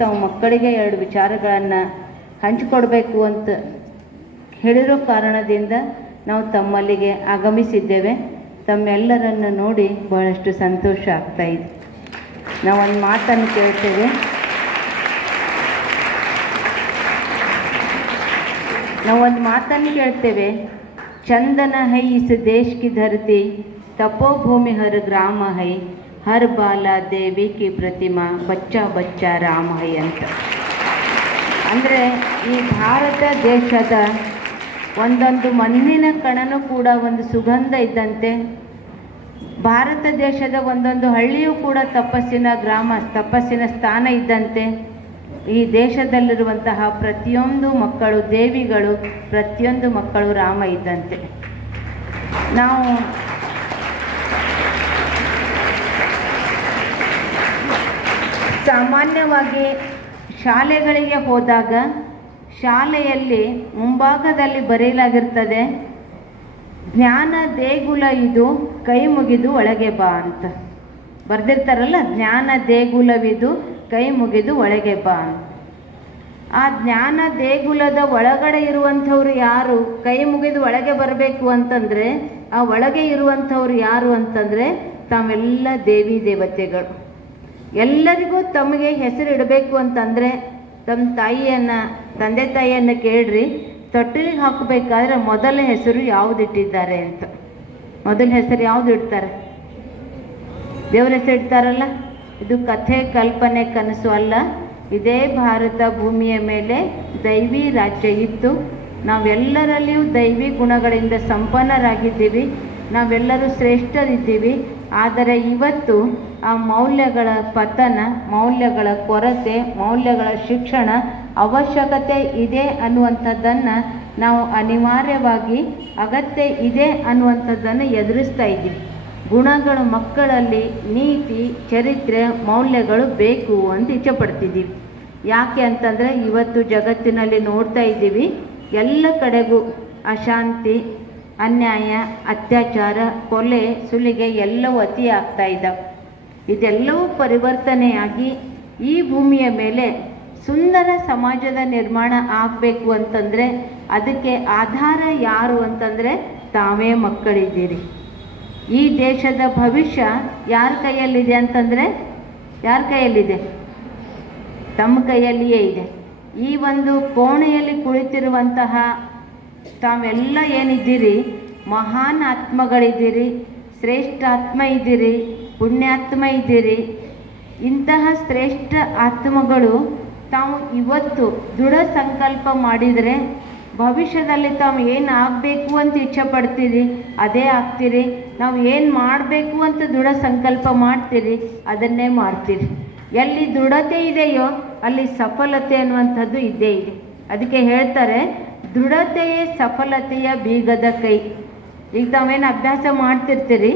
ತಾವು ಮಕ್ಕಳಿಗೆ ಎರಡು ವಿಚಾರಗಳನ್ನು ಹಂಚಿಕೊಡ್ಬೇಕು ಅಂತ ಹೇಳಿರೋ ಕಾರಣದಿಂದ ನಾವು ತಮ್ಮಲ್ಲಿಗೆ ಆಗಮಿಸಿದ್ದೇವೆ. ತಮ್ಮೆಲ್ಲರನ್ನು ನೋಡಿ ಬಹಳಷ್ಟು ಸಂತೋಷ ಆಗ್ತಾ ಇದೆ. ನಾವೊಂದು ಮಾತನ್ನು ಕೇಳ್ತೇವೆ. ನಾವೊಂದು ಮಾತನ್ನು ಕೇಳ್ತೇವೆ. ಚಂದನ ಹೈ ಇಸ್ ದೇಶ್ ಕಿ ಧರತಿ ತಪೋಭೂಮಿ ಹರ ಗ್ರಾಮ ಹೈ ಹರ್ ಬಾಲ ದೇವಿ ಕಿ ಪ್ರತಿಮಾ, ಬಚ್ಚಾ ಬಚ್ಚಾ ಅಂತ. ಅಂದರೆ ಈ ಭಾರತ ದೇಶದ ಒಂದೊಂದು ಮಣ್ಣಿನ ಕಣನೂ ಕೂಡ ಒಂದು ಸುಗಂಧ ಇದ್ದಂತೆ, ಭಾರತ ದೇಶದ ಒಂದೊಂದು ಹಳ್ಳಿಯೂ ಕೂಡ ತಪಸ್ಸಿನ ಗ್ರಾಮ, ತಪಸ್ಸಿನ ಸ್ಥಾನ ಇದ್ದಂತೆ, ಈ ದೇಶದಲ್ಲಿರುವಂತಹ ಪ್ರತಿಯೊಂದು ಮಕ್ಕಳು ದೇವಿಗಳು, ಪ್ರತಿಯೊಂದು ಮಕ್ಕಳು ರಾಮ ಇದ್ದಂತೆ. ನಾವು ಸಾಮಾನ್ಯವಾಗಿ ಶಾಲೆಗಳಿಗೆ ಹೋದಾಗ ಶಾಲೆಯಲ್ಲಿ ಮುಂಭಾಗದಲ್ಲಿ ಬರೆಯಲಾಗಿರ್ತದೆ, ಜ್ಞಾನ ದೇಗುಲ ಇದು, ಕೈ ಮುಗಿದು ಒಳಗೆ ಬಾ ಅಂತ. ಬರೆದಿರ್ತಾರಲ್ಲ, ಜ್ಞಾನ ದೇಗುಲವಿದು, ಕೈ ಮುಗಿದು ಒಳಗೆ ಬಾ ಅಂತ. ಆ ಜ್ಞಾನ ದೇಗುಲದ ಒಳಗಡೆ ಇರುವಂಥವ್ರು ಯಾರು, ಕೈ ಮುಗಿದು ಒಳಗೆ ಬರಬೇಕು ಅಂತಂದರೆ, ಆ ಒಳಗೆ ಇರುವಂಥವ್ರು ಯಾರು ಅಂತಂದರೆ, ತಾವೆಲ್ಲ ದೇವಿ ದೇವತೆಗಳು. ಎಲ್ಲರಿಗೂ ತಮಗೆ ಹೆಸರು ಇಡಬೇಕು ಅಂತಂದರೆ ತಮ್ಮ ತಾಯಿಯನ್ನು, ತಂದೆ ತಾಯಿಯನ್ನು ಕೇಳ್ರಿ. ತೊಟ್ಟಿಲಿಗೆ ಹಾಕಬೇಕಾದ್ರೆ ಮೊದಲ ಹೆಸರು ಯಾವ್ದು ಇಟ್ಟಿದ್ದಾರೆ ಅಂತ. ಮೊದಲ ಹೆಸರು ಯಾವ್ದು ಇಡ್ತಾರೆ? ದೇವ್ರ ಹೆಸರು ಇಡ್ತಾರಲ್ಲ? ಇದು ಕಥೆ, ಕಲ್ಪನೆ, ಕನಸು ಅಲ್ಲ. ಇದೇ ಭಾರತ ಭೂಮಿಯ ಮೇಲೆ ದೈವಿ ರಾಜ್ಯ ಇತ್ತು. ನಾವೆಲ್ಲರಲ್ಲಿಯೂ ದೈವಿ ಗುಣಗಳಿಂದ ಸಂಪನ್ನರಾಗಿದ್ದೀವಿ. ನಾವೆಲ್ಲರೂ ಶ್ರೇಷ್ಠರಿದ್ದೀವಿ. ಆದರೆ ಇವತ್ತು ಆ ಮೌಲ್ಯಗಳ ಪತನ, ಮೌಲ್ಯಗಳ ಕೊರತೆ, ಮೌಲ್ಯಗಳ ಶಿಕ್ಷಣ ಅವಶ್ಯಕತೆ ಇದೆ ಅನ್ನುವಂಥದ್ದನ್ನು ನಾವು ಅನಿವಾರ್ಯವಾಗಿ ಅಗತ್ಯ ಇದೆ ಅನ್ನುವಂಥದ್ದನ್ನು ಎದುರಿಸ್ತಾ ಇದ್ದೀವಿ. ಗುಣಗಳು ಮಕ್ಕಳಲ್ಲಿ ನೀತಿ, ಚರಿತ್ರೆ, ಮೌಲ್ಯಗಳು ಬೇಕು ಅಂತ ಇಚ್ಛೆಪಡ್ತಿದ್ದೀವಿ. ಯಾಕೆ ಅಂತಂದರೆ ಇವತ್ತು ಜಗತ್ತಿನಲ್ಲಿ ನೋಡ್ತಾ ಇದ್ದೀವಿ, ಎಲ್ಲ ಕಡೆಗೂ ಅಶಾಂತಿ ಅನ್ಯಾಯ, ಅತ್ಯಾಚಾರ, ಕೊಲೆ, ಸುಲಿಗೆ ಎಲ್ಲವೂ ಅತಿ ಆಗ್ತಾ ಇದ್ದಾವೆ. ಇದೆಲ್ಲವೂ ಪರಿವರ್ತನೆಯಾಗಿ ಈ ಭೂಮಿಯ ಮೇಲೆ ಸುಂದರ ಸಮಾಜದ ನಿರ್ಮಾಣ ಆಗಬೇಕು ಅಂತಂದರೆ ಅದಕ್ಕೆ ಆಧಾರ ಯಾರು ಅಂತಂದರೆ ತಾವೇ ಮಕ್ಕಳಿದ್ದೀರಿ. ಈ ದೇಶದ ಭವಿಷ್ಯ ಯಾರ ಕೈಯಲ್ಲಿದೆ ಅಂತಂದರೆ, ಯಾರ ಕೈಯಲ್ಲಿದೆ? ತಮ್ಮ ಕೈಯಲ್ಲಿಯೇ ಇದೆ. ಈ ಒಂದು ಕೋಣೆಯಲ್ಲಿ ಕುಳಿತಿರುವಂತಹ ತಾವೆಲ್ಲ ಏನಿದ್ದೀರಿ? ಮಹಾನ್ ಆತ್ಮಗಳಿದ್ದೀರಿ, ಶ್ರೇಷ್ಠ ಆತ್ಮ ಇದ್ದೀರಿ, ಪುಣ್ಯಾತ್ಮ ಇದ್ದೀರಿ. ಇಂತಹ ಶ್ರೇಷ್ಠ ಆತ್ಮಗಳು ತಾವು ಇವತ್ತು ದೃಢ ಸಂಕಲ್ಪ ಮಾಡಿದರೆ ಭವಿಷ್ಯದಲ್ಲಿ ತಾವು ಏನು ಆಗಬೇಕು ಅಂತ ಇಚ್ಛೆ ಪಡ್ತೀರಿ, ಅದೇ ಆಗ್ತೀರಿ. ನಾವು ಏನು ಮಾಡಬೇಕು ಅಂತ ದೃಢ ಸಂಕಲ್ಪ ಮಾಡ್ತೀರಿ, ಅದನ್ನೇ ಮಾಡ್ತೀರಿ. ಎಲ್ಲಿ ದೃಢತೆ ಇದೆಯೋ, ಅಲ್ಲಿ ಸಫಲತೆ ಅನ್ನುವಂಥದ್ದು ಇದ್ದೇ ಇದೆ. ಅದಕ್ಕೆ ಹೇಳ್ತಾರೆ ದೃಢತೆಯೇ ಸಫಲತೆಯ ಬೀಗದ ಕೈ. ಈಗ ತಾವೇನು ಅಭ್ಯಾಸ ಮಾಡ್ತಿರ್ತೀರಿ?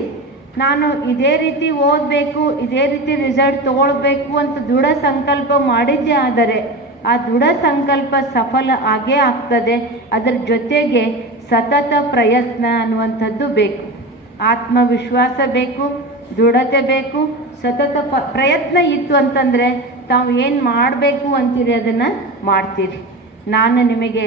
ನಾನು ಇದೇ ರೀತಿ ಓದಬೇಕು, ಇದೇ ರೀತಿ ರಿಸಲ್ಟ್ ತೊಗೊಳ್ಬೇಕು ಅಂತ ದೃಢ ಸಂಕಲ್ಪ ಮಾಡಿದ್ದೇ ಆದರೆ ಆ ದೃಢ ಸಂಕಲ್ಪ ಸಫಲ ಆಗೇ ಆಗ್ತದೆ. ಅದರ ಜೊತೆಗೆ ಸತತ ಪ್ರಯತ್ನ ಅನ್ನುವಂಥದ್ದು ಬೇಕು. ಆತ್ಮವಿಶ್ವಾಸ ಬೇಕು, ದೃಢತೆ ಬೇಕು, ಸತತ ಪ, ಪ್ರಯತ್ನ ಇತ್ತು ಅಂತಂದರೆ ತಾವು ಏನು ಮಾಡಬೇಕು ಅಂತೀರಿ ಅದನ್ನು ಮಾಡ್ತೀರಿ. ನಾನು ನಿಮಗೆ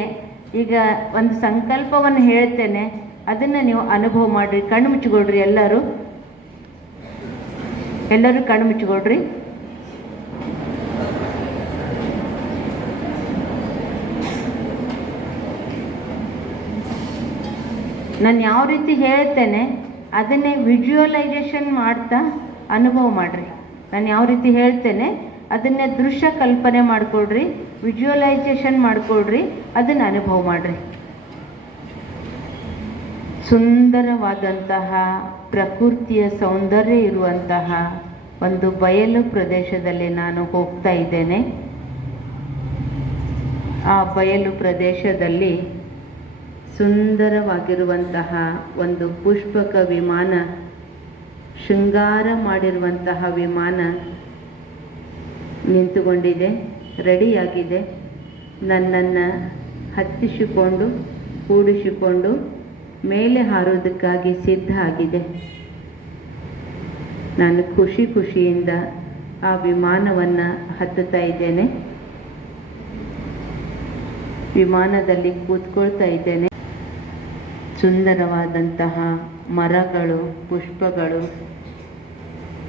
ಈಗ ಒಂದು ಸಂಕಲ್ಪವನ್ನು ಹೇಳ್ತೇನೆ. ಅದನ್ನು ನೀವು ಅನುಭವ ಮಾಡಿರಿ. ಕಣ್ಣು ಮುಚ್ಚಿಕೊಳ್ರಿ ಎಲ್ಲರೂ. ಎಲ್ಲರೂ ಕಣ್ಣು ಮುಚ್ಚಿಕೊಳ್ರಿ. ನಾನು ಯಾವ ರೀತಿ ಹೇಳ್ತೇನೆ, ಅದನ್ನೇ ವಿಜುವಲೈಸೇಷನ್ ಮಾಡ್ತಾ ಅನುಭವ ಮಾಡಿರಿ. ನಾನು ಯಾವ ರೀತಿ ಹೇಳ್ತೇನೆ ಅದನ್ನೇ ದೃಶ್ಯ ಕಲ್ಪನೆ ಮಾಡಿಕೊಡ್ರಿ ವಿಜುವಲೈಸೇಷನ್ ಮಾಡಿಕೊಡ್ರಿ ಅದನ್ನು ಅನುಭವ ಮಾಡಿರಿ. ಸುಂದರವಾದಂತಹ ಪ್ರಕೃತಿಯ ಸೌಂದರ್ಯ ಇರುವಂತಹ ಒಂದು ಬಯಲು ಪ್ರದೇಶದಲ್ಲಿ ನಾನು ಹೋಗ್ತಾ ಇದ್ದೇನೆ. ಆ ಬಯಲು ಪ್ರದೇಶದಲ್ಲಿ ಸುಂದರವಾಗಿರುವಂತಹ ಒಂದು ಪುಷ್ಪಕ ವಿಮಾನ, ಶೃಂಗಾರ ಮಾಡಿರುವಂತಹ ವಿಮಾನ ನಿಂತುಕೊಂಡಿದೆ, ರೆಡಿಯಾಗಿದೆ. ನನ್ನನ್ನು ಹತ್ತಿಸಿಕೊಂಡು, ಕೂಡಿಸಿಕೊಂಡು ಮೇಲೆ ಹಾರೋದಕ್ಕಾಗಿ ಸಿದ್ಧ ಆಗಿದೆ. ನಾನು ಖುಷಿ ಖುಷಿಯಿಂದ ಆ ವಿಮಾನವನ್ನು ಹತ್ತುತ್ತಾ ಇದ್ದೇನೆ. ವಿಮಾನದಲ್ಲಿ ಕೂತ್ಕೊಳ್ತಾ ಇದ್ದೇನೆ. ಸುಂದರವಾದಂತಹ ಮರಗಳು, ಪುಷ್ಪಗಳು,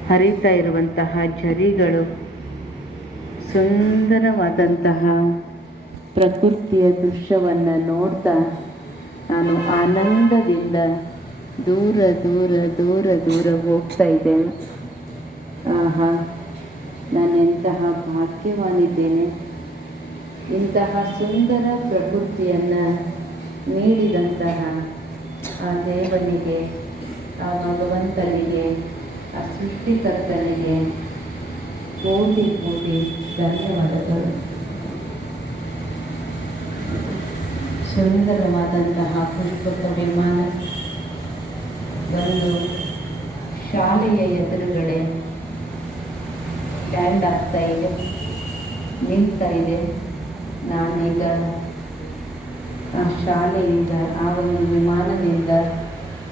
ಹರಿತಾ ಇರುವಂತಹ ಝರಿಗಳು ಸುಂದರವಾದಂತಹ ಪ್ರಕೃತಿಯ ದೃಶ್ಯವನ್ನು ನೋಡ್ತಾ ನಾನು ಆನಂದದಿಂದ ದೂರ ದೂರ ದೂರ ದೂರ ಹೋಗ್ತಾ ಇದ್ದೆ. ಆಹಾ ನಾನೆಂತಹ ಭಾಗ್ಯವಾಗಿದ್ದೇನೆ ಇಂತಹ ಸುಂದರ ಪ್ರಕೃತಿಯನ್ನು ನೀಡಿದಂತಹ ಆ ದೇವನಿಗೆ, ಆ ಭಗವಂತನಿಗೆ, ಆ ಸೃಷ್ಟಿಕರ್ತನಿಗೆ ಕೋಟಿ ಕೋಟಿ ಧನ್ಯವಾದಗಳು. ಸುಂದರವಾದಂತಹ ಪುಷ್ಪಕ ವಿಮಾನ ಬಂದು ಶಾಲೆಯ ಎದುರುಗಡೆ ಸ್ಟ್ಯಾಂಡ್ ಆಗ್ತಾ ಇದೆ ನಿಲ್ತಾ ಇದೆ. ನಾನೀಗ ಆ ಶಾಲೆಯಿಂದ, ಆ ಒಂದು ವಿಮಾನದಿಂದ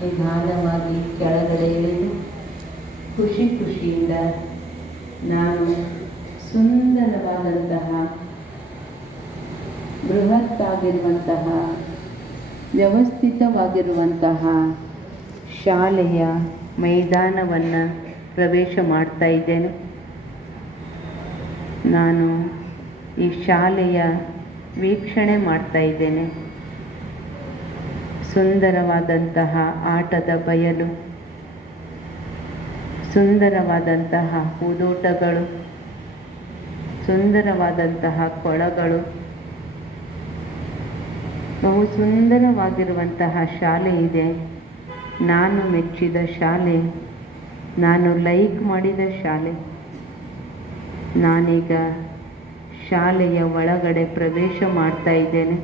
ನಿಧಾನವಾಗಿ ಕೆಳಗಡೆ ಇಳಿದು ಖುಷಿ ಖುಷಿಯಿಂದ ನಾನು ಸುಂದರವಾದಂತಹ ಬೃಹತ್ತಾಗಿರುವಂತಹ, ವ್ಯವಸ್ಥಿತವಾಗಿರುವಂತಹ ಶಾಲೆಯ ಮೈದಾನವನ್ನು ಪ್ರವೇಶ ಮಾಡ್ತಾ ಇದ್ದೇನೆ. ನಾನು ಈ ಶಾಲೆಯ ವೀಕ್ಷಣೆ ಮಾಡ್ತಾ ಇದ್ದೇನೆ. ಸುಂದರವಾದಂತಹ ಆಟದ ಬಯಲು, ಸುಂದರವಾದಂತಹ ಹೂದೋಟಗಳು ಸುಂದರವಾದಂತಹ ಕೊಳಗಳು. ಬಹು ಸುಂದರವಾಗಿರುವಂತಹ ಶಾಲೆ ಇದೆ. ನಾನು ಮೆಚ್ಚಿದ ಶಾಲೆ, ನಾನು ಲೈಕ್ ಮಾಡಿದ ಶಾಲೆ. ನಾನೀಗ ಶಾಲೆಯ ಒಳಗಡೆ ಪ್ರವೇಶ ಮಾಡ್ತಾ ಇದ್ದೇನೆ.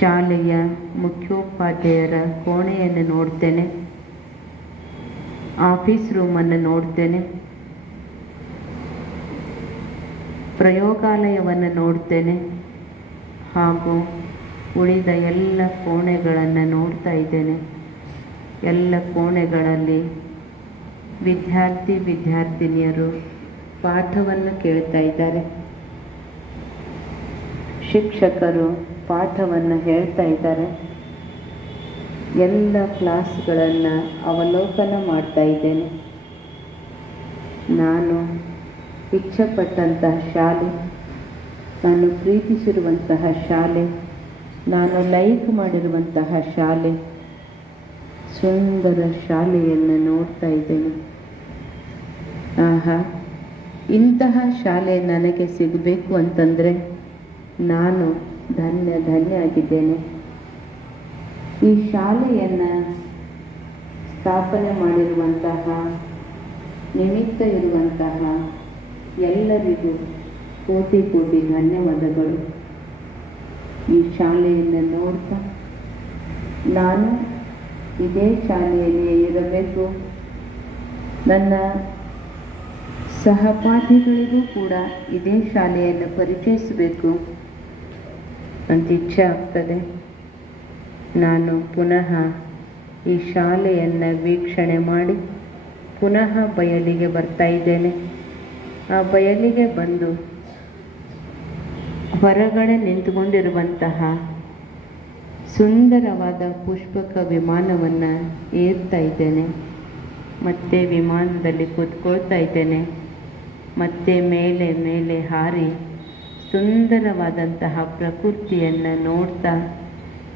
ಶಾಲೆಯ ಮುಖ್ಯೋಪಾಧ್ಯಾಯರ ಕೋಣೆಯನ್ನು ನೋಡ್ತೇನೆ. ಆಫೀಸ್ ರೂಮನ್ನು ನೋಡ್ತೇನೆ. ಪ್ರಯೋಗಾಲಯವನ್ನು ನೋಡ್ತೇನೆ ಹಾಗೂ ಉಳಿದ ಎಲ್ಲ ಕೋಣೆಗಳನ್ನು ನೋಡ್ತಾ ಇದ್ದೇನೆ. ಎಲ್ಲ ಕೋಣೆಗಳಲ್ಲಿ ವಿದ್ಯಾರ್ಥಿ ವಿದ್ಯಾರ್ಥಿನಿಯರು ಪಾಠವನ್ನು ಕೇಳ್ತಾ ಇದ್ದಾರೆ. ಶಿಕ್ಷಕರು ಪಾಠವನ್ನು ಹೇಳ್ತಾ ಇದ್ದಾರೆ. ಎಲ್ಲ ಕ್ಲಾಸ್ಗಳನ್ನು ಅವಲೋಕನ ಮಾಡ್ತಾ ಇದ್ದೇನೆ. ನಾನು ಇಚ್ಛೆಪಟ್ಟಂತಹ ಶಾಲೆ, ನಾನು ಪ್ರೀತಿಸಿರುವಂತಹ ಶಾಲೆ, ನಾನು ಲೈಕ್ ಮಾಡಿರುವಂತಹ ಶಾಲೆ, ಸುಂದರ ಶಾಲೆಯನ್ನು ನೋಡ್ತಾ ಇದ್ದೇನೆ. ಆಹಾ, ಇಂತಹ ಶಾಲೆ ನನಗೆ ಸಿಗಬೇಕು ಅಂತಂದರೆ ನಾನು ಧನ್ಯ ಧನ್ಯ ಆಗಿದ್ದೇನೆ ಈ ಶಾಲೆಯನ್ನು ಸ್ಥಾಪನೆ ಮಾಡಿರುವಂತಹ, ನಿಮಿತ್ತ ಇರುವಂತಹ ಎಲ್ಲರಿಗೂ ಕೋಟಿ ಕೋಟಿ ಧನ್ಯವಾದಗಳು. ಈ ಶಾಲೆಯನ್ನು ನೋಡ್ತಾ ನಾನು ಇದೇ ಶಾಲೆಯಲ್ಲಿ ಇರಬೇಕು. ನನ್ನ ಸಹಪಾಠಿಗಳಿಗೂ ಕೂಡ ಇದೇ ಶಾಲೆಯನ್ನು ಪರಿಚಯಿಸಬೇಕು ಅಂತ ಇಚ್ಛೆ ಆಗ್ತದೆ. ನಾನು ಪುನಃ ಈ ಶಾಲೆಯನ್ನು ವೀಕ್ಷಣೆ ಮಾಡಿ ಪುನಃ ಬಯಲಿಗೆ ಬರ್ತಾ ಇದ್ದೇನೆ. ಆ ಬಯಲಿಗೆ ಬಂದು ಹೊರಗಡೆ ನಿಂತುಕೊಂಡಿರುವಂತಹ ಸುಂದರವಾದ ಪುಷ್ಪಕ ವಿಮಾನವನ್ನು ಏರ್ತಾ ಇದ್ದೇನೆ. ಮತ್ತೆ ವಿಮಾನದಲ್ಲಿ ಕೂತ್ಕೊಳ್ತಾ ಇದ್ದೇನೆ. ಮತ್ತೆ ಮೇಲೆ ಮೇಲೆ ಹಾರಿ ಸುಂದರವಾದಂತಹ ಪ್ರಕೃತಿಯನ್ನು ನೋಡ್ತಾ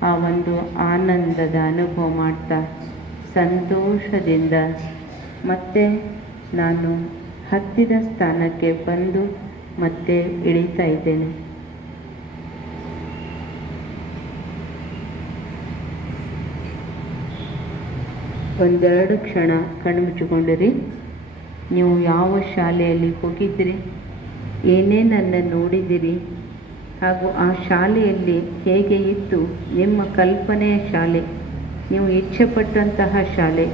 ಆ ಒಂದು ಆನಂದದ ಅನುಭವ ಮಾಡ್ತಾ ಸಂತೋಷದಿಂದ ಮತ್ತೆ ನಾನು ಹತ್ತಿದ ಸ್ಥಾನಕ್ಕೆ ಬಂದು ಮತ್ತೆ ಇಳಿತಾ ಇದ್ದೇನೆ. ಒಂದೆರಡು ಕ್ಷಣ ಕಣ್ಮುಚ್ಚಿಕೊಂಡಿರಿ. ನೀವು ಯಾವ ಶಾಲೆಯಲ್ಲಿ ಹೋಗಿದ್ದೀರಿ? ಏನೇನನ್ನು ನೋಡಿದಿರಿ ಹಾಗೂ ಆ ಶಾಲೆಯಲ್ಲಿ ಹೇಗೆ ಇತ್ತು? ನಿಮ್ಮ ಕಲ್ಪನೆಯ ಶಾಲೆ. ನೀವು ಇಚ್ಛೆಪಟ್ಟಂತಹ ಶಾಲೆ.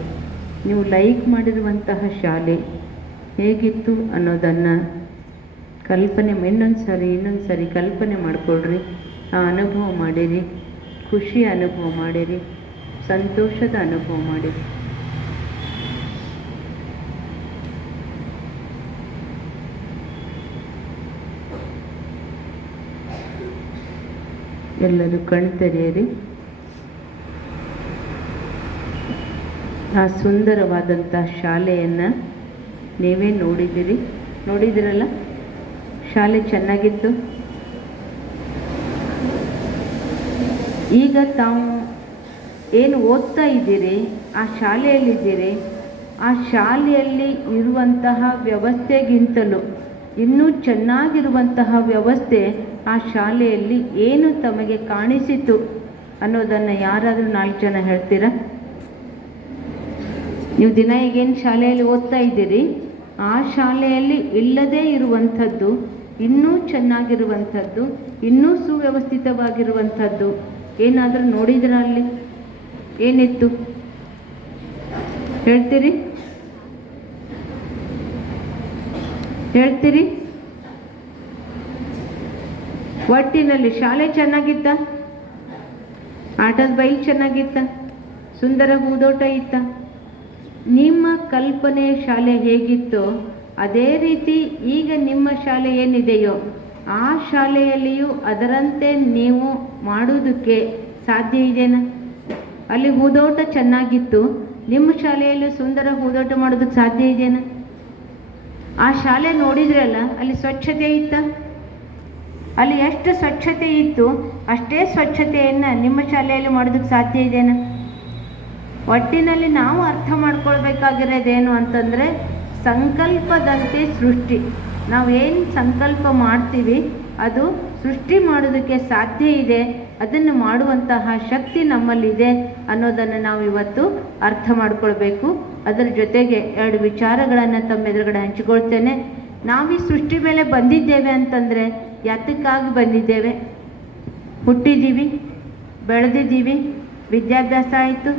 ನೀವು ಲೈಕ್ ಮಾಡಿರುವಂತಹ ಶಾಲೆ. ಹೇಗಿತ್ತು ಅನ್ನೋದನ್ನು ಕಲ್ಪನೆ ಇನ್ನೊಂದು ಸಾರಿ ಇನ್ನೊಂದು ಸಾರಿ ಕಲ್ಪನೆ ಮಾಡಿಕೊಳ್ರಿ. ಆ ಅನುಭವ ಮಾಡಿರಿ. ಖುಷಿ ಅನುಭವ ಮಾಡಿರಿ. ಸಂತೋಷದ ಅನುಭವ ಮಾಡಿರಿ. ಎಲ್ಲರೂ ಕಣ್ ತೆರೆಯಿರಿ ಆ ಸುಂದರವಾದಂಥ ಶಾಲೆಯನ್ನು ನೀವೇ ನೋಡಿದ್ದೀರಿ. ನೋಡಿದಿರಲ್ಲ ಶಾಲೆ ಚೆನ್ನಾಗಿತ್ತು. ಈಗ ತಾವು ಏನು ಓದ್ತಾ ಇದ್ದೀರಿ? ಆ ಶಾಲೆಯಲ್ಲಿದ್ದೀರಿ. ಆ ಶಾಲೆಯಲ್ಲಿ ಇರುವಂತಹ ವ್ಯವಸ್ಥೆಗಿಂತಲೂ ಇನ್ನೂ ಚೆನ್ನಾಗಿರುವಂತಹ ವ್ಯವಸ್ಥೆ ಆ ಶಾಲೆಯಲ್ಲಿ ಏನು ತಮಗೆ ಕಾಣಿಸಿತು ಅನ್ನೋದನ್ನು ಯಾರಾದರೂ ನಾಲ್ಕು ಜನ ಹೇಳ್ತೀರಾ? ನೀವು ದಿನ ಈಗೇನು ಶಾಲೆಯಲ್ಲಿ ಓದ್ತಾ ಇದ್ದೀರಿ? ಆ ಶಾಲೆಯಲ್ಲಿ ಇಲ್ಲದೇ ಇರುವಂಥದ್ದು, ಇನ್ನೂ ಚೆನ್ನಾಗಿರುವಂಥದ್ದು, ಇನ್ನೂ ಸುವ್ಯವಸ್ಥಿತವಾಗಿರುವಂಥದ್ದು, ಏನಾದರೂ ನೋಡಿದ್ರ ಅಲ್ಲಿ? ಏನಿತ್ತು? ಹೇಳ್ತೀರಿ? ಹೇಳ್ತೀರಿ? ಒಟ್ಟಿನಲ್ಲಿ ಶಾಲೆ ಚೆನ್ನಾಗಿತ್ತ? ಆಟದ ಬೈಲ್ ಚೆನ್ನಾಗಿತ್ತ? ಸುಂದರ ಹೂದೋಟ ಇತ್ತ? ನಿಮ್ಮ ಕಲ್ಪನೆ ಶಾಲೆ ಹೇಗಿತ್ತೋ? ಅದೇ ರೀತಿ ಈಗ ನಿಮ್ಮ ಶಾಲೆ ಏನಿದೆಯೋ, ಆ ಶಾಲೆಯಲ್ಲಿಯೂ ಅದರಂತೆ ನೀವು ಮಾಡುವುದಕ್ಕೆ ಸಾಧ್ಯ ಇದೆನಾ? ಅಲ್ಲಿ ಹೂದೋಟ ಚೆನ್ನಾಗಿತ್ತು, ನಿಮ್ಮ ಶಾಲೆಯಲ್ಲಿ ಸುಂದರ ಹೂದೋಟ ಮಾಡೋದಕ್ಕೆ ಸಾಧ್ಯ ಇದೆಯಾ ಆ ಶಾಲೆ ನೋಡಿದ್ರಲ್ಲ ಅಲ್ಲಿ ಸ್ವಚ್ಛತೆ ಇತ್ತ? ಅಲ್ಲಿ ಎಷ್ಟು ಸ್ವಚ್ಛತೆ ಇತ್ತು, ಅಷ್ಟೇ ಸ್ವಚ್ಛತೆಯನ್ನು ನಿಮ್ಮ ಶಾಲೆಯಲ್ಲಿ ಮಾಡೋದಕ್ಕೆ ಸಾಧ್ಯ ಇದೆನಾ? ಒಟ್ಟಿನಲ್ಲಿ ನಾವು ಅರ್ಥ ಮಾಡ್ಕೊಳ್ಬೇಕಾಗಿರೋದೇನು ಅಂತಂದರೆ ಸಂಕಲ್ಪದಂತೆ ಸೃಷ್ಟಿ. ನಾವು ಏನು ಸಂಕಲ್ಪ ಮಾಡ್ತೀವಿ, ಅದು ಸೃಷ್ಟಿ ಮಾಡೋದಕ್ಕೆ ಸಾಧ್ಯ ಇದೆ, ಅದನ್ನು ಮಾಡುವಂತಹ ಶಕ್ತಿ ನಮ್ಮಲ್ಲಿದೆ ಅನ್ನೋದನ್ನು ನಾವು ಇವತ್ತು ಅರ್ಥ ಮಾಡ್ಕೊಳ್ಬೇಕು. ಅದರ ಜೊತೆಗೆ ಎರಡು ವಿಚಾರಗಳನ್ನು ತಮ್ಮ ಎದುರುಗಡೆ ಹಂಚಿಕೊಳ್ತೇನೆ. ನಾವು ಸೃಷ್ಟಿ ಮೇಲೆ ಬಂದಿದ್ದೇವೆ ಅಂತಂದರೆ ಯಾತಕ್ಕಾಗಿ ಬಂದಿದ್ದೇವೆ? ಹುಟ್ಟಿದ್ದೀವಿ, ಬೆಳೆದಿದ್ದೀವಿ, ವಿದ್ಯಾಭ್ಯಾಸ ಆಯಿತು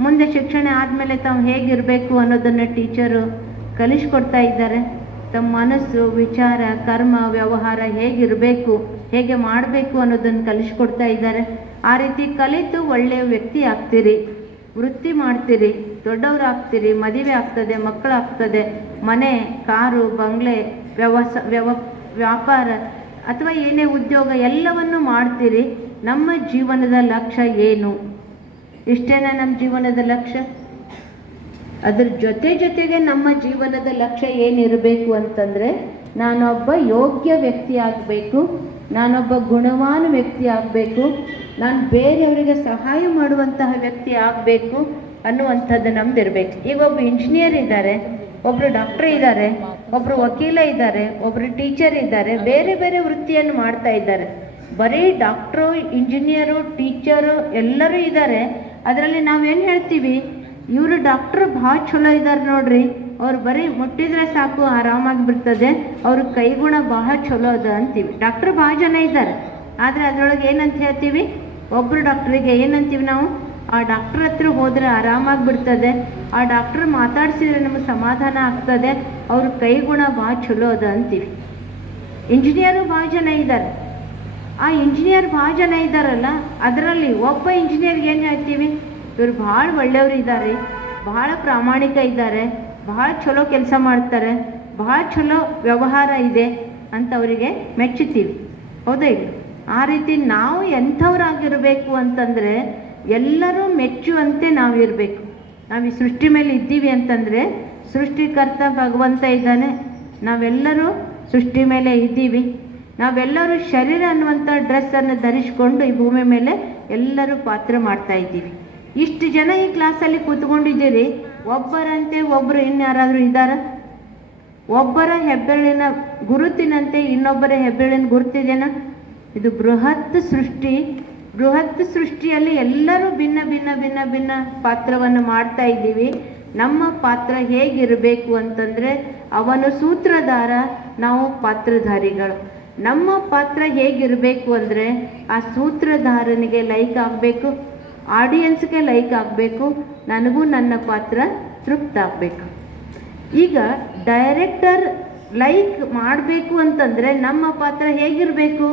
ಮುಂದೆ ಶಿಕ್ಷಣ ಆದಮೇಲೆ ತಾವು ಹೇಗಿರಬೇಕು ಅನ್ನೋದನ್ನು ಟೀಚರು ಕಲಿಸ್ಕೊಡ್ತಾ ಇದ್ದಾರೆ. ತಮ್ಮ ಮನಸ್ಸು, ವಿಚಾರ, ಕರ್ಮ, ವ್ಯವಹಾರ ಹೇಗಿರಬೇಕು, ಹೇಗೆ ಮಾಡಬೇಕು ಅನ್ನೋದನ್ನು ಕಲಿಸ್ಕೊಡ್ತಾ ಇದ್ದಾರೆ. ಆ ರೀತಿ ಕಲಿತು ಒಳ್ಳೆಯ ವ್ಯಕ್ತಿ ಆಗ್ತೀರಿ, ವೃತ್ತಿ ಮಾಡ್ತೀರಿ, ದೊಡ್ಡವರಾಗ್ತೀರಿ, ಮದುವೆ ಆಗ್ತದೆ, ಮಕ್ಕಳಾಗ್ತದೆ, ಮನೆ, ಕಾರು, ಬಂಗ್ಲೆ, ವ್ಯವಸ, ವ್ಯವ, ವ್ಯಾಪಾರ ಅಥವಾ ಏನೇ ಉದ್ಯೋಗ ಎಲ್ಲವನ್ನು ಮಾಡ್ತೀರಿ. ನಮ್ಮ ಜೀವನದ ಲಕ್ಷ್ಯ ಏನು? ಇಷ್ಟೇನಾ ನಮ್ಮ ಜೀವನದ ಲಕ್ಷ್ಯ ಅದ್ರ ಜೊತೆ ಜೊತೆಗೆ ನಮ್ಮ ಜೀವನದ ಲಕ್ಷ್ಯ ಏನಿರಬೇಕು ಅಂತಂದರೆ, ನಾನೊಬ್ಬ ಯೋಗ್ಯ ವ್ಯಕ್ತಿ ಆಗಬೇಕು, ನಾನೊಬ್ಬ ಗುಣವಾನ ವ್ಯಕ್ತಿ ಆಗಬೇಕು, ನಾನು ಬೇರೆಯವರಿಗೆ ಸಹಾಯ ಮಾಡುವಂತಹ ವ್ಯಕ್ತಿ ಆಗಬೇಕು ಅನ್ನುವಂಥದ್ದು ನಮ್ದು ಇರಬೇಕು ಈಗ ಒಬ್ಬ ಇಂಜಿನಿಯರ್ ಇದ್ದಾರೆ ಒಬ್ಬರು ಡಾಕ್ಟರ್ ಇದ್ದಾರೆ ಒಬ್ಬರು ವಕೀಲ ಇದ್ದಾರೆ ಒಬ್ಬರು ಟೀಚರ್ ಇದ್ದಾರೆ, ಬೇರೆ ಬೇರೆ ವೃತ್ತಿಯನ್ನು ಮಾಡ್ತಾ ಇದ್ದಾರೆ. ಬರೀ ಡಾಕ್ಟ್ರು ಇಂಜಿನಿಯರು ಟೀಚರು ಎಲ್ಲರೂ ಇದ್ದಾರೆ. ಅದರಲ್ಲಿ ನಾವೇನು ಹೇಳ್ತೀವಿ, ಇವರು ಡಾಕ್ಟ್ರು ಭಾಳ ಚಲೋ ಇದ್ದಾರೆ ನೋಡ್ರಿ. ಅವ್ರು ಬರೀ ಮುಟ್ಟಿದ್ರೆ ಸಾಕು, ಆರಾಮಾಗಿ ಬಿಡ್ತದೆ. ಅವ್ರ ಕೈಗುಣ ಭಾಳ ಚಲೋ ಅದ ಅಂತೀವಿ. ಡಾಕ್ಟ್ರು ಭಾಳ ಜನ ಇದ್ದಾರೆ ಆದರೆ ಅದರೊಳಗೆ ಏನಂತ ಹೇಳ್ತೀವಿ ಒಬ್ಬರು ಡಾಕ್ಟ್ರಿಗೆ ಏನಂತೀವಿ ನಾವು, ಆ ಡಾಕ್ಟ್ರ್ ಹತ್ರ ಹೋದರೆ ಆರಾಮಾಗಿ ಬಿಡ್ತದೆ. ಆ ಡಾಕ್ಟ್ರ್ ಮಾತಾಡ್ಸಿದ್ರೆ ನಮಗೆ ಸಮಾಧಾನ ಆಗ್ತದೆ. ಅವ್ರ ಕೈಗುಣ ಭಾಳ ಚಲೋ ಅದ ಅಂತೀವಿ. ಇಂಜಿನಿಯರು ಭಾಳ ಜನ ಇದ್ದಾರೆ ಆ ಇಂಜಿನಿಯರ್ ಭಾಳ ಜನ ಇದ್ದಾರಲ್ಲ, ಅದರಲ್ಲಿ ಒಬ್ಬ ಇಂಜಿನಿಯರ್ಗೆ ಏನು ಹೇಳ್ತೀವಿ? ಇವರು ಭಾಳ ಒಳ್ಳೆಯವರು ಇದ್ದಾರೆ, ಭಾಳ ಪ್ರಾಮಾಣಿಕ ಇದ್ದಾರೆ, ಭಾಳ ಚಲೋ ಕೆಲಸ ಮಾಡ್ತಾರೆ, ಭಾಳ ಚಲೋ ವ್ಯವಹಾರ ಇದೆ ಅಂತ ಅವರಿಗೆ ಮೆಚ್ಚುತ್ತೀವಿ. ಹೌದಾ ಇಲ್ಲ ಆ ರೀತಿ ನಾವು ಎಂಥವ್ರಾಗಿರಬೇಕು ಅಂತಂದರೆ ಎಲ್ಲರೂ ಮೆಚ್ಚುವಂತೆ ನಾವು ಇರಬೇಕು ನಾವು ಈ ಸೃಷ್ಟಿ ಮೇಲೆ ಇದ್ದೀವಿ ಅಂತಂದರೆ ಸೃಷ್ಟಿಕರ್ತ ಭಗವಂತ ಇದ್ದಾನೆ. ನಾವೆಲ್ಲರೂ ಸೃಷ್ಟಿ ಮೇಲೆ ಇದ್ದೀವಿ. ನಾವೆಲ್ಲರೂ ಶರೀರ ಅನ್ನುವಂಥ ಡ್ರೆಸ್ಸನ್ನು ಧರಿಸ್ಕೊಂಡು ಈ ಭೂಮಿ ಮೇಲೆ ಎಲ್ಲರೂ ಪಾತ್ರ ಮಾಡ್ತಾ ಇದ್ದೀವಿ. ಇಷ್ಟು ಜನ ಈ ಕ್ಲಾಸಲ್ಲಿ ಕೂತ್ಕೊಂಡಿದ್ದೀರಿ, ಒಬ್ಬರಂತೆ ಒಬ್ಬರು ಇನ್ಯಾರಾದರೂ ಇದ್ದಾರ? ಒಬ್ಬರ ಹೆಬ್ಬೆರಳಿನ ಗುರುತಿನಂತೆ ಇನ್ನೊಬ್ಬರ ಹೆಬ್ಬೆಳಿನ ಗುರುತಿದೆನಾ ಇದು ಬೃಹತ್ ಸೃಷ್ಟಿ. ಬೃಹತ್ ಸೃಷ್ಟಿಯಲ್ಲಿ ಎಲ್ಲರೂ ಭಿನ್ನ ಭಿನ್ನ ಭಿನ್ನ ಭಿನ್ನ ಪಾತ್ರವನ್ನು ಮಾಡ್ತಾ ಇದ್ದೀವಿ. ನಮ್ಮ ಪಾತ್ರ ಹೇಗಿರಬೇಕು ಅಂತಂದರೆ, ಅವನು ಸೂತ್ರಧಾರ ನಾವು ಪಾತ್ರಧಾರಿಗಳು. ನಮ್ಮ ಪಾತ್ರ ಹೇಗಿರಬೇಕು ಅಂದರೆ ಆ ಸೂತ್ರಧಾರನಿಗೆ ಲೈಕ್ ಆಗಬೇಕು ಆಡಿಯನ್ಸ್ಗೆ ಲೈಕ್ ಆಗಬೇಕು, ನನಗೂ ನನ್ನ ಪಾತ್ರ ತೃಪ್ತ ಆಗಬೇಕು. ಈಗ ಡೈರೆಕ್ಟರ್ ಲೈಕ್ ಮಾಡಬೇಕು ಅಂತಂದರೆ ನಮ್ಮ ಪಾತ್ರ ಹೇಗಿರಬೇಕು?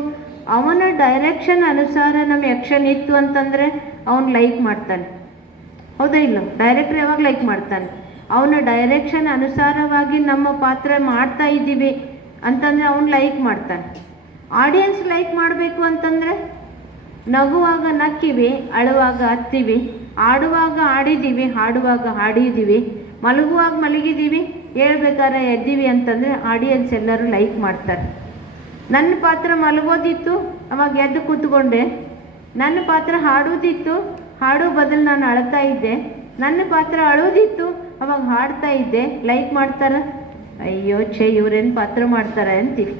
ಅವನ ಡೈರೆಕ್ಷನ್ ಅನುಸಾರ ನಮ್ಮ ಆ್ಯಕ್ಷನ್ ಇತ್ತು ಅಂತಂದರೆ ಅವನು ಲೈಕ್ ಮಾಡ್ತಾನೆ. ಹೌದಾ ಇಲ್ಲ ಡೈರೆಕ್ಟರ್ ಯಾವಾಗ ಲೈಕ್ ಮಾಡ್ತಾನೆ? ಅವನ ಡೈರೆಕ್ಷನ್ ಅನುಸಾರವಾಗಿ ನಮ್ಮ ಪಾತ್ರ ಮಾಡ್ತಾ ಇದ್ದೀವಿ. ಅಂತಂದರೆ ಅವನು ಲೈಕ್ ಮಾಡ್ತಾನೆ. ಆಡಿಯನ್ಸ್ ಲೈಕ್ ಮಾಡಬೇಕು ಅಂತಂದರೆ ನಗುವಾಗ ನಕ್ಕಿವಿ, ಅಳುವಾಗ ಹತ್ತಿವಿ, ಆಡುವಾಗ ಆಡಿದ್ದೀವಿ ಹಾಡುವಾಗ ಹಾಡಿದ್ದೀವಿ ಮಲಗುವಾಗ ಮಲಗಿದ್ದೀವಿ ಹೇಳ್ಬೇಕಾದ್ರೆ ಎದ್ದೀವಿ ಅಂತಂದರೆ ಆಡಿಯನ್ಸ್ ಎಲ್ಲರೂ ಲೈಕ್ ಮಾಡ್ತಾರೆ. ನನ್ನ ಪಾತ್ರ ಮಲಗೋದಿತ್ತು, ಅವಾಗ ಎದ್ದು ಕೂತ್ಕೊಂಡೆ. ನನ್ನ ಪಾತ್ರ ಹಾಡೋದಿತ್ತು, ಹಾಡೋ ಬದಲು ನಾನು ಅಳ್ತಾ ಇದ್ದೆ. ನನ್ನ ಪಾತ್ರ ಅಳೋದಿತ್ತು, ಅವಾಗ ಹಾಡ್ತಾ ಇದ್ದೆ. ಲೈಕ್ ಮಾಡ್ತಾರ? ಅಯ್ಯೋ, ಛೇ, ಇವ್ರೇನು ಪಾತ್ರ ಮಾಡ್ತಾರೆ ಅಂತೀವಿ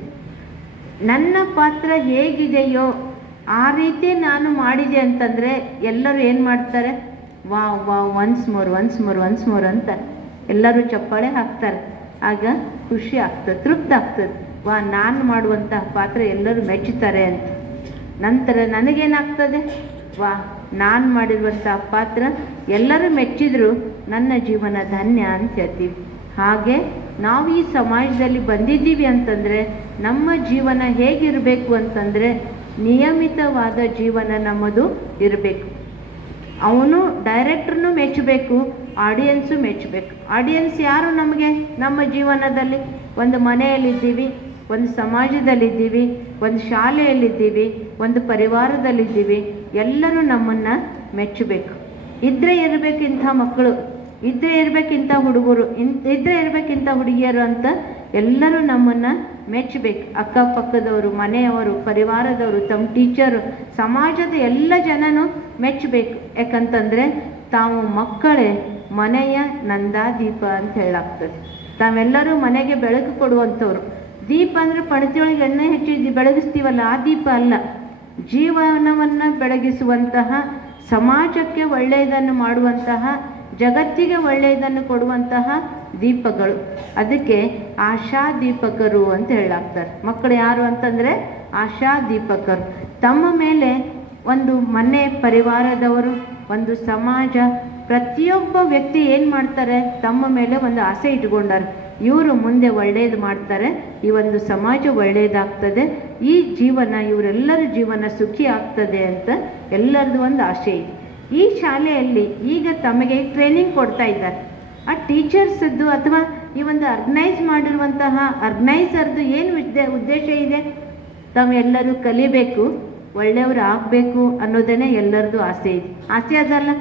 ನನ್ನ ಪಾತ್ರ ಹೇಗಿದೆಯೋ ಆ ರೀತಿ ನಾನು ಮಾಡಿದೆ ಅಂತಂದರೆ ಎಲ್ಲರೂ ಏನು ಮಾಡ್ತಾರೆ? ವಾ ವಾ once more once more once more ಅಂತ ಎಲ್ಲರೂ ಚಪ್ಪಾಳೆ ಹಾಕ್ತಾರೆ. ಆಗ ಖುಷಿ ಆಗ್ತದೆ, ತೃಪ್ತ ಆಗ್ತದೆ. ವಾ, ನಾನು ಮಾಡುವಂತಹ ಪಾತ್ರ ಎಲ್ಲರೂ ಮೆಚ್ಚುತ್ತಾರೆ ಅಂತ. ನಂತರ ನನಗೇನಾಗ್ತದೆ? ವಾ, ನಾನು ಮಾಡಿರುವಂತಹ ಪಾತ್ರ ಎಲ್ಲರೂ ಮೆಚ್ಚಿದ್ರು ನನ್ನ ಜೀವನ ಧನ್ಯ ಅಂತ ಹೇಳ್ತೀವಿ. ಹಾಗೆ ನಾವು ಈ ಸಮಾಜದಲ್ಲಿ ಬಂದಿದ್ದೀವಿ ಅಂತಂದರೆ ನಮ್ಮ ಜೀವನ ಹೇಗಿರಬೇಕು ಅಂತಂದರೆ ನಿಯಮಿತವಾದ ಜೀವನ ನಮ್ಮದು ಇರಬೇಕು. ಅವನು ಡೈರೆಕ್ಟ್ರನ್ನು ಮೆಚ್ಚಬೇಕು, ಆಡಿಯನ್ಸು ಮೆಚ್ಚಬೇಕು. ಆಡಿಯನ್ಸ್ ಯಾರು ನಮಗೆ? ನಮ್ಮ ಜೀವನದಲ್ಲಿ. ಒಂದು ಮನೆಯಲ್ಲಿದ್ದೀವಿ, ಒಂದು ಸಮಾಜದಲ್ಲಿದ್ದೀವಿ, ಒಂದು ಶಾಲೆಯಲ್ಲಿದ್ದೀವಿ, ಒಂದು ಪರಿವಾರದಲ್ಲಿದ್ದೀವಿ. ಎಲ್ಲರೂ ನಮ್ಮನ್ನು ಮೆಚ್ಚಬೇಕು. ಇದ್ದರೆ ಇರಬೇಕು ಮಕ್ಕಳು. ಇದ್ದರೆ ಇರಬೇಕಿಂತ ಹುಡುಗರು, ಇನ್ ಇದ್ದರೆ ಇರಬೇಕಿಂತ ಹುಡುಗಿಯರು ಅಂತ ಎಲ್ಲರೂ ನಮ್ಮನ್ನು ಮೆಚ್ಚಬೇಕು ಅಕ್ಕಪಕ್ಕದವರು, ಮನೆಯವರು, ಪರಿವಾರದವರು, ತಮ್ಮ ಟೀಚರು, ಸಮಾಜದ ಎಲ್ಲ ಜನನೂ ಮೆಚ್ಚಬೇಕು ಯಾಕಂತಂದರೆ ತಾವು ಮಕ್ಕಳೇ, ಮನೆಯ ನಂದಾದೀಪ ಅಂತ ಹೇಳಾಗ್ತದೆ. ತಾವೆಲ್ಲರೂ ಮನೆಗೆ ಬೆಳಕು ಕೊಡುವಂಥವ್ರು. ದೀಪ ಅಂದರೆ ಪಣತಿಯೊಳಗೆ ಎಣ್ಣೆ ಹೆಚ್ಚಿ ಬೆಳಗಿಸ್ತೀವಲ್ಲ, ಆ ದೀಪ ಅಲ್ಲ. ಜೀವನವನ್ನು ಬೆಳಗಿಸುವಂತಹ, ಸಮಾಜಕ್ಕೆ ಒಳ್ಳೆಯದನ್ನು ಮಾಡುವಂತಹ ಜಗತ್ತಿಗೆ ಒಳ್ಳೆಯದನ್ನು ಕೊಡುವಂತಹ ದೀಪಗಳು. ಅದಕ್ಕೆ ಆಶಾ ದೀಪಕರು ಅಂತ ಹೇಳಾಗ್ತಾರೆ. ಮಕ್ಕಳು ಯಾರು ಅಂತಂದರೆ ಆಶಾ ದೀಪಕರು. ತಮ್ಮ ಮೇಲೆ ಒಂದು ಮನೆ ಪರಿವಾರದವರು, ಒಂದು ಸಮಾಜ, ಪ್ರತಿಯೊಬ್ಬ ವ್ಯಕ್ತಿ ಏನು ಮಾಡ್ತಾರೆ? ತಮ್ಮ ಮೇಲೆ ಒಂದು ಆಸೆ ಇಟ್ಕೊಂಡಾರೆ. ಇವರು ಮುಂದೆ ಒಳ್ಳೆಯದು ಮಾಡ್ತಾರೆ. ಈ ಒಂದು ಸಮಾಜ ಒಳ್ಳೆಯದಾಗ್ತದೆ ಈ ಜೀವನ, ಇವರೆಲ್ಲರ ಜೀವನ ಸುಖಿ ಆಗ್ತದೆ ಅಂತ ಎಲ್ಲರದ್ದು ಒಂದು ಆಸೆ ಇದೆ. ಈ ಶಾಲೆಯಲ್ಲಿ ಈಗ ತಮಗೆ ಟ್ರೈನಿಂಗ್ ಕೊಡ್ತಾ ಇದ್ದಾರೆ. ಆ ಟೀಚರ್ಸದ್ದು ಅಥವಾ ಈ ಒಂದು ಅರ್ಗನೈಸ್ ಮಾಡಿರುವಂತಹ ಅರ್ಗನೈಸರ್ದು ಏನು ಉದ್ದೇ ಉದ್ದೇಶ ಇದೆ? ತಾವೆಲ್ಲರೂ ಕಲಿಬೇಕು, ಒಳ್ಳೆಯವರು ಆಗಬೇಕು ಅನ್ನೋದೇ ಎಲ್ಲರದ್ದು ಆಸೆ ಇದೆ. ಆಸೆ ಅದಲ್ಲ.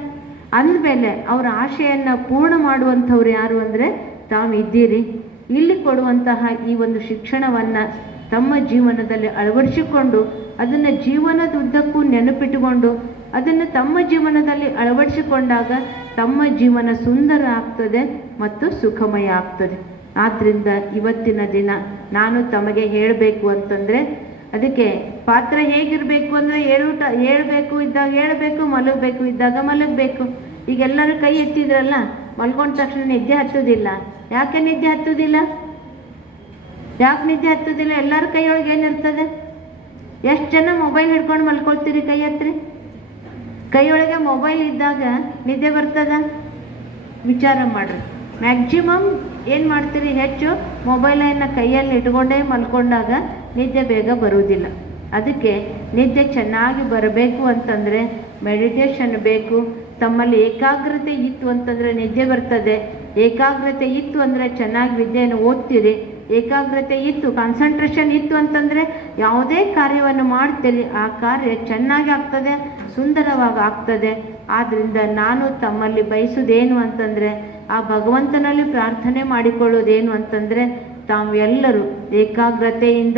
ಅಂದಮೇಲೆ ಅವರ ಆಶೆಯನ್ನು ಪೂರ್ಣ ಮಾಡುವಂಥವ್ರು ಯಾರು ಅಂದರೆ ತಾವು ಇದ್ದೀರಿ ಇಲ್ಲಿ ಕೊಡುವಂತಹ ಈ ಒಂದು ಶಿಕ್ಷಣವನ್ನು ತಮ್ಮ ಜೀವನದಲ್ಲಿ ಅಳವಡಿಸಿಕೊಂಡು, ಅದನ್ನು ಜೀವನದ ಉದ್ದಕ್ಕೂ ನೆನಪಿಟ್ಟುಕೊಂಡು ಅದನ್ನು ತಮ್ಮ ಜೀವನದಲ್ಲಿ ಅಳವಡಿಸಿಕೊಂಡಾಗ ತಮ್ಮ ಜೀವನ ಸುಂದರ ಆಗ್ತದೆ ಮತ್ತು ಸುಖಮಯ ಆಗ್ತದೆ ಆದ್ದರಿಂದ ಇವತ್ತಿನ ದಿನ ನಾನು ತಮಗೆ ಹೇಳಬೇಕು ಅಂತಂದರೆ, ಅದಕ್ಕೆ ಪಾತ್ರ ಹೇಗಿರಬೇಕು ಅಂದರೆ ಹೇಳೂಟ ಹೇಳ್ಬೇಕು ಇದ್ದಾಗ ಹೇಳ್ಬೇಕು, ಮಲಗಬೇಕು ಇದ್ದಾಗ ಮಲಗಬೇಕು. ಈಗ ಎಲ್ಲರೂ ಕೈ ಎತ್ತಿದ್ರಲ್ಲ ಮಲ್ಕೊಂಡ ತಕ್ಷಣ ನಿದ್ದೆ ಹತ್ತೋದಿಲ್ಲ. ಯಾಕೆ ನಿದ್ದೆ ಹತ್ತೋದಿಲ್ಲ? ಯಾಕೆ ನಿದ್ದೆ ಹತ್ತೋದಿಲ್ಲ? ಎಲ್ಲರ ಕೈಯೊಳಗೆ ಏನಿರ್ತದೆ? ಎಷ್ಟು ಜನ ಮೊಬೈಲ್ ಹಿಡ್ಕೊಂಡು ಮಲ್ಕೊಳ್ತೀರಿ ಕೈ ಹತ್ರಿ ಕೈಯೊಳಗೆ ಮೊಬೈಲ್ ಇದ್ದಾಗ ನಿದ್ದೆ ಬರ್ತದ? ವಿಚಾರ ಮಾಡ್ರಿ. ಮ್ಯಾಕ್ಸಿಮಮ್ ಏನು ಮಾಡ್ತೀರಿ? ಹೆಚ್ಚು ಮೊಬೈಲನ್ನು ಕೈಯಲ್ಲಿ ಇಟ್ಕೊಂಡೇ ಮಲ್ಕೊಂಡಾಗ ನಿದ್ದೆ ಬೇಗ ಬರುವುದಿಲ್ಲ. ಅದಕ್ಕೆ ನಿದ್ದೆ ಚೆನ್ನಾಗಿ ಬರಬೇಕು ಅಂತಂದರೆ ಮೆಡಿಟೇಷನ್ ಬೇಕು. ತಮ್ಮಲ್ಲಿ ಏಕಾಗ್ರತೆ ಇತ್ತು ಅಂತಂದರೆ ನಿದ್ದೆ ಬರ್ತದೆ. ಏಕಾಗ್ರತೆ ಇತ್ತು ಅಂದರೆ ಚೆನ್ನಾಗಿ ವಿದ್ಯೆಯನ್ನು ಓದ್ತೀರಿ. ಏಕಾಗ್ರತೆ ಇತ್ತು ಕಾನ್ಸಂಟ್ರೇಷನ್ ಇತ್ತು ಅಂತಂದರೆ ಯಾವುದೇ ಕಾರ್ಯವನ್ನು ಮಾಡ್ತೀರಿ ಆ ಕಾರ್ಯ ಚೆನ್ನಾಗಿ ಆಗ್ತದೆ, ಸುಂದರವಾಗಿ ಆಗ್ತದೆ. ಆದ್ದರಿಂದ ನಾನು ತಮ್ಮಲ್ಲಿ ಬಯಸುವುದೇನು ಅಂತಂದರೆ, ಆ ಭಗವಂತನಲ್ಲಿ ಪ್ರಾರ್ಥನೆ ಮಾಡಿಕೊಳ್ಳೋದೇನು ಅಂತಂದರೆ, ತಾವೆಲ್ಲರೂ ಏಕಾಗ್ರತೆಯಿಂದ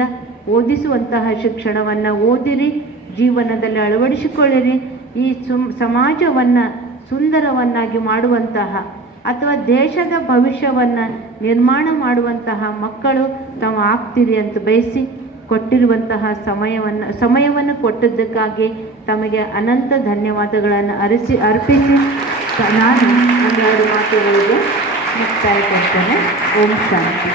ಓದಿಸುವಂತಹ ಶಿಕ್ಷಣವನ್ನು ಓದಿರಿ, ಜೀವನದಲ್ಲಿ ಅಳವಡಿಸಿಕೊಳ್ಳಿರಿ. ಈ ಸುಮ್ ಸಮಾಜವನ್ನು ಸುಂದರವನ್ನಾಗಿ ಮಾಡುವಂತಹ ಅಥವಾ ದೇಶದ ಭವಿಷ್ಯವನ್ನು ನಿರ್ಮಾಣ ಮಾಡುವಂತಹ ಮಕ್ಕಳು ತಾವು ಆಗ್ತೀರಿ ಅಂತ ಬಯಸಿ ಕೊಟ್ಟಿರುವಂತಹ ಸಮಯವನ್ನು ಸಮಯವನ್ನು ಕೊಟ್ಟದ್ದಕ್ಕಾಗಿ ತಮಗೆ ಅನಂತ ಧನ್ಯವಾದಗಳನ್ನು ಅರಿಸಿ, ಅರ್ಪಿಸಿ ನಾನು ಒಂದೆರಡು ಮಾತುಗಳಿಗೆ ಮುಕ್ತಾಯ ಕೊಡ್ತೇನೆ. ಓಂ ಶಾಂತಿ.